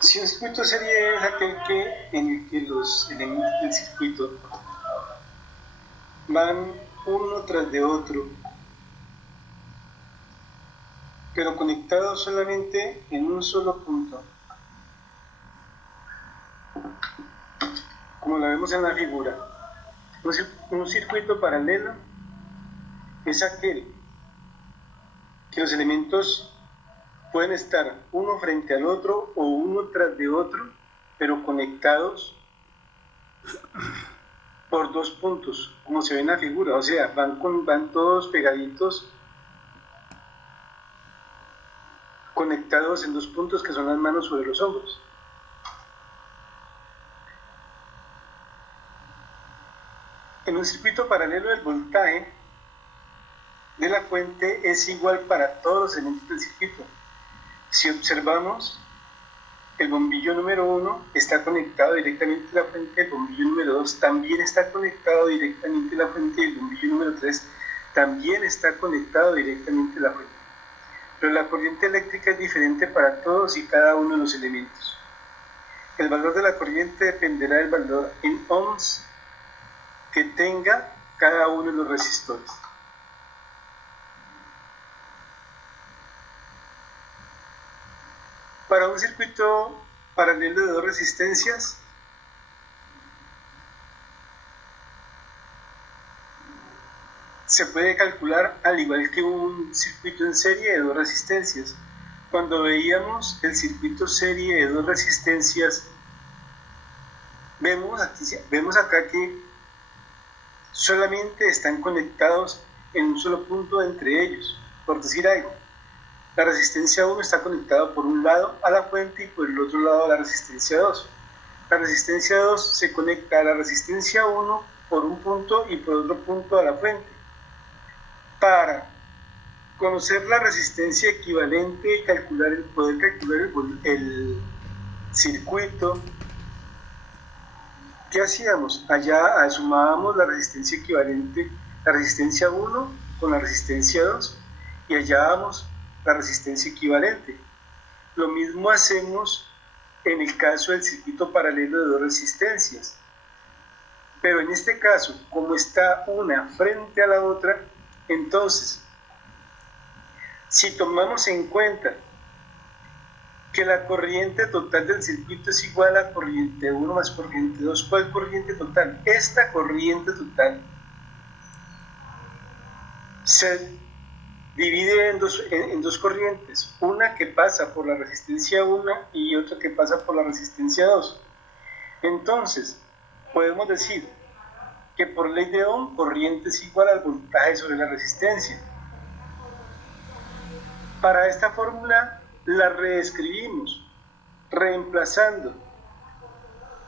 Si un circuito serie es aquel en el que los elementos del circuito van uno tras de otro, pero conectados solamente en un solo punto, como la vemos en la figura. Un circuito paralelo es aquel que los elementos pueden estar uno frente al otro o uno tras de otro, pero conectados por dos puntos, como se ve en la figura, o sea, van todos pegaditos, conectados en dos puntos que son las manos sobre los hombros. En un circuito paralelo, el voltaje de la fuente es igual para todos los elementos del circuito. Si observamos, el bombillo número 1 está conectado directamente a la fuente, el bombillo número 2 también está conectado directamente a la fuente, y el bombillo número 3 también está conectado directamente a la fuente. Pero la corriente eléctrica es diferente para todos y cada uno de los elementos. El valor de la corriente dependerá del valor en ohms que tenga cada uno de los resistores. Para un circuito paralelo de dos resistencias, se puede calcular al igual que un circuito en serie de dos resistencias. Cuando veíamos el circuito serie de dos resistencias, vemos acá que solamente están conectados en un solo punto entre ellos. Por decir algo, la resistencia 1 está conectada por un lado a la fuente y por el otro lado a la resistencia 2. La resistencia 2 se conecta a la resistencia 1 por un punto y por otro punto a la fuente. Para conocer la resistencia equivalente y poder calcular el circuito, ¿qué hacíamos? Allá sumábamos la resistencia equivalente, la resistencia 1 con la resistencia 2 y hallábamos la resistencia equivalente. Lo mismo hacemos en el caso del circuito paralelo de dos resistencias. Pero en este caso, como está una frente a la otra, entonces, si tomamos en cuenta que la corriente total del circuito es igual a corriente 1 más corriente 2, ¿cuál corriente total? Esta corriente total se divide en dos corrientes, una que pasa por la resistencia 1 y otra que pasa por la resistencia 2. Entonces, podemos decir que por ley de Ohm, corriente es igual al voltaje sobre la resistencia. Para esta fórmula la reescribimos, reemplazando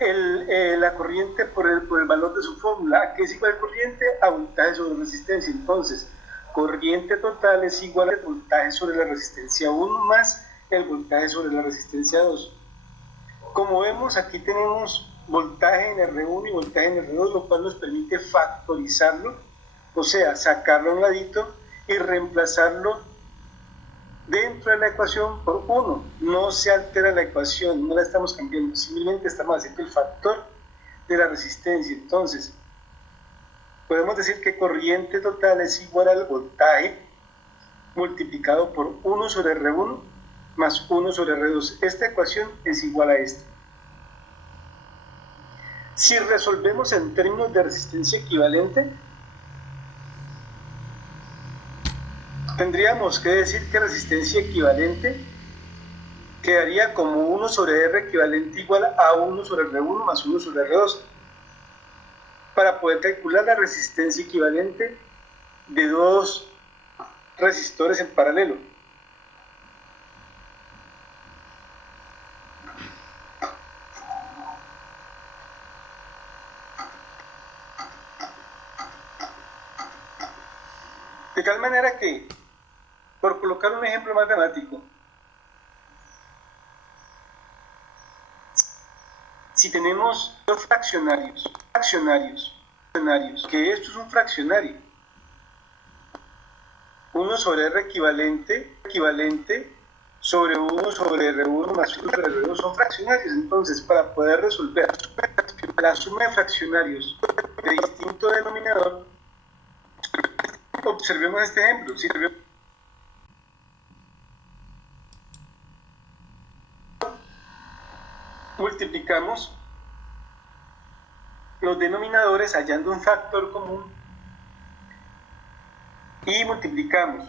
la corriente por el valor de su fórmula. ¿A qué es igual corriente? A voltaje sobre resistencia. Entonces, corriente total es igual al voltaje sobre la resistencia 1 más el voltaje sobre la resistencia 2. Como vemos, aquí tenemos voltaje en R1 y voltaje en R2, lo cual nos permite factorizarlo, o sea, sacarlo a un ladito y reemplazarlo dentro de la ecuación por 1. No se altera la ecuación, no la estamos cambiando, simplemente estamos haciendo el factor de la resistencia. Entonces, podemos decir que corriente total es igual al voltaje multiplicado por 1 sobre R1 más 1 sobre R2. Esta ecuación es igual a esta. Si resolvemos en términos de resistencia equivalente, tendríamos que decir que resistencia equivalente quedaría como 1 sobre R equivalente igual a 1 sobre R1 más 1 sobre R2. Para poder calcular la resistencia equivalente de dos resistores en paralelo. De tal manera que, por colocar un ejemplo matemático, si tenemos dos fraccionarios, que esto es un fraccionario, 1 sobre R equivalente sobre 1 sobre R1 más 1 sobre R2 son fraccionarios. Entonces, para poder resolver la suma de fraccionarios de distinto denominador, observemos este ejemplo. Si multiplicamos los denominadores hallando un factor común y multiplicamos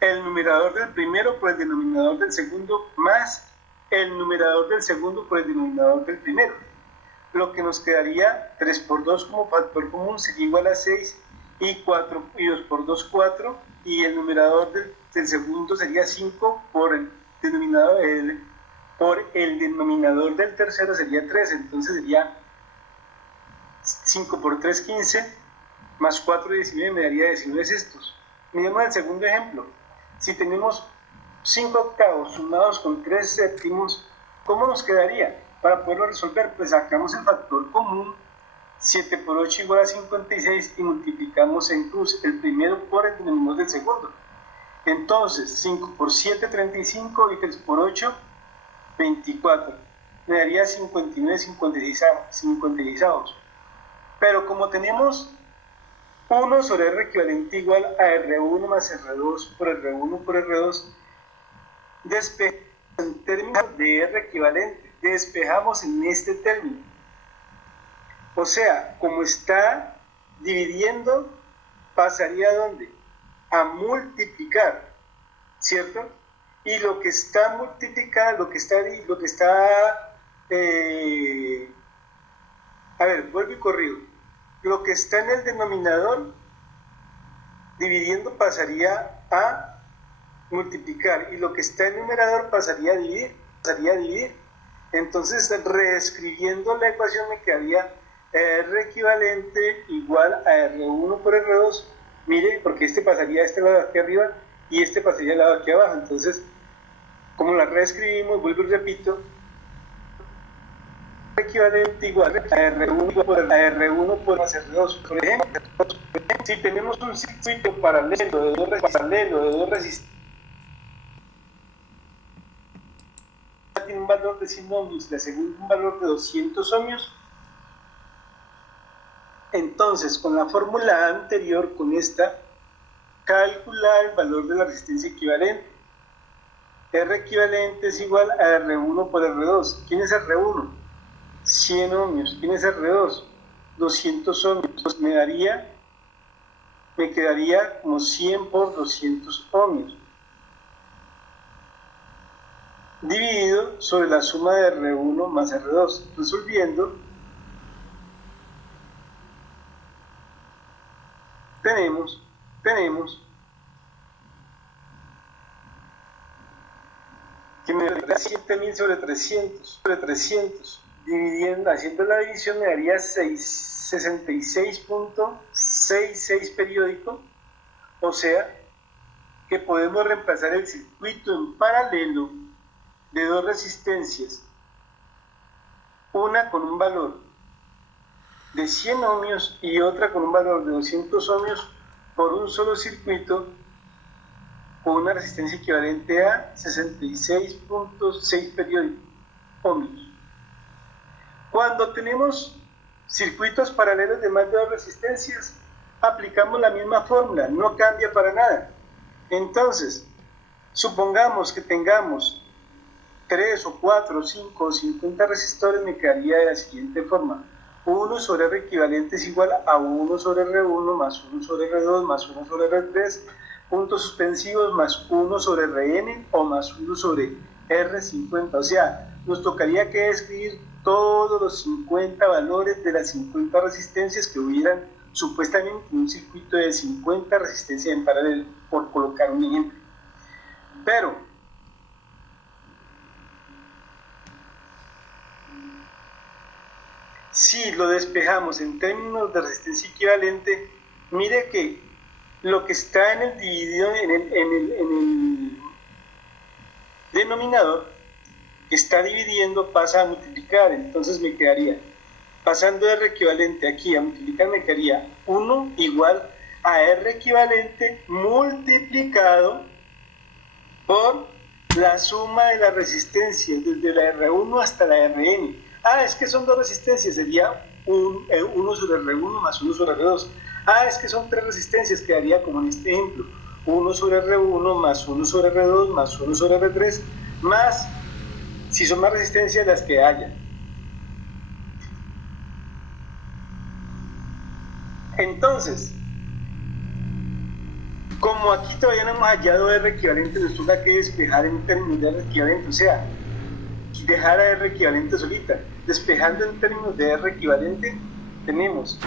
el numerador del primero por el denominador del segundo más el numerador del segundo por el denominador del primero, lo que nos quedaría 3 por 2 como factor común sería igual a 6 y 4 y 2 por 2 4 y el numerador del segundo sería 5 por el denominador del tercero sería 3, entonces sería 5 por 3 15 más 4 19 me daría 19 sextos. Miremos el segundo ejemplo. Si tenemos 5 octavos sumados con 3 séptimos, ¿cómo nos quedaría? Para poderlo resolver, pues sacamos el factor común, 7 por 8 igual a 56 y multiplicamos en cruz el primero por el denominador del segundo. Entonces, 5 por 7, 35 y 3 por 8, 24. Me daría 59, 56. Pero como tenemos 1 sobre R equivalente igual a R1 más R2 por R1 por R2, en términos de R equivalente, despejamos en este término. O sea, como está dividiendo, pasaría ¿a dónde? A multiplicar, ¿cierto? Y lo que está multiplicando, a ver, vuelvo y corrijo. Lo que está en el denominador, dividiendo, pasaría a multiplicar. Y lo que está en el numerador pasaría a dividir. Entonces, reescribiendo la ecuación, me quedaría R equivalente igual a R1 por R2. Mire, porque este pasaría a este lado de aquí arriba y este pasaría al lado de aquí abajo. Entonces, como la reescribimos, vuelvo y repito, equivalente igual a R1 por R2. Por ejemplo, si tenemos un circuito paralelo de dos resistencias, tiene un valor de 100 ohmios, la segunda un valor de 200 ohmios, entonces con la fórmula anterior, con esta, calcular el valor de la resistencia equivalente. R equivalente es igual a R1 por R2. ¿Quién es R1? 100 ohmios. ¿Quién es R2? 200 ohmios. Me quedaría como 100 por 200 ohmios. Dividido sobre la suma de R1 más R2. Resolviendo, tenemos que me daría 7000 sobre 300, dividiendo, haciendo la división me daría 66.66 periódico, o sea que podemos reemplazar el circuito en paralelo de dos resistencias, una con un valor de 100 ohmios y otra con un valor de 200 ohmios, por un solo circuito con una resistencia equivalente a 66.6 periódicos ohmios. Cuando tenemos circuitos paralelos de más de dos resistencias, aplicamos la misma fórmula, no cambia para nada. Entonces, supongamos que tengamos 3 o 4 o 5 o 50 resistores, me quedaría de la siguiente forma: 1 sobre R equivalente es igual a 1 sobre R1 más 1 sobre R2 más 1 sobre R3, puntos suspensivos, más 1 sobre Rn o más 1 sobre R50. O sea, nos tocaría que escribir todos los 50 valores de las 50 resistencias que hubieran supuestamente en un circuito de 50 resistencias en paralelo, por colocar un ejemplo. Pero si lo despejamos en términos de resistencia equivalente, mire que lo que está en el dividido en el denominador que está dividiendo pasa a multiplicar. Entonces me quedaría, pasando de R equivalente aquí a multiplicar, me quedaría 1 igual a R equivalente multiplicado por la suma de las resistencias desde la R1 hasta la Rn. Es que son dos resistencias, sería 1 sobre R1 más 1 sobre R2. Es que son tres resistencias, quedaría como en este ejemplo, 1 sobre R1 más 1 sobre R2 más 1 sobre R3, más, si son más resistencias, las que haya. Entonces, como aquí todavía no hemos hallado R equivalente, nos toca que despejar en términos de R equivalente, o sea, dejar a R equivalente solita. Despejando en términos de R equivalente, tenemos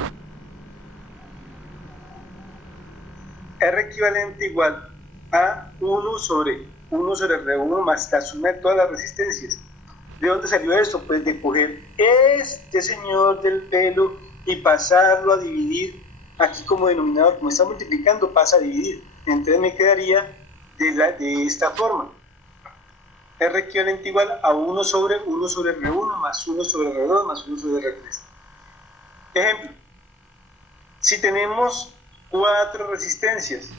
R equivalente igual a 1 sobre R1 más la suma de todas las resistencias. ¿De dónde salió esto? Pues de coger este señor del pelo y pasarlo a dividir aquí como denominador. Como está multiplicando, pasa a dividir. Entonces me quedaría de esta forma. R equivalente igual a 1 sobre R1 más 1 sobre R2 más 1 sobre R3. Ejemplo. Si tenemos 4 resistencias,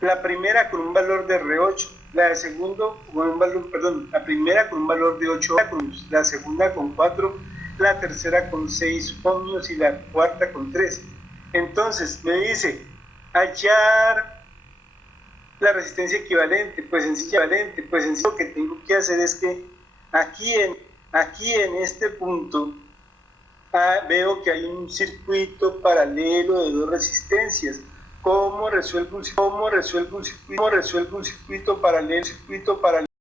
la primera con un valor de R8, la de segundo con un valor, la primera con un valor de 8 ohms, la segunda con 4, la tercera con 6 ohms y la cuarta con 3. Entonces me dice hallar la resistencia equivalente. Pues sencillamente, lo que tengo que hacer es que aquí en este punto veo que hay un circuito paralelo de dos resistencias. ¿Cómo resuelvo un circuito paralelo?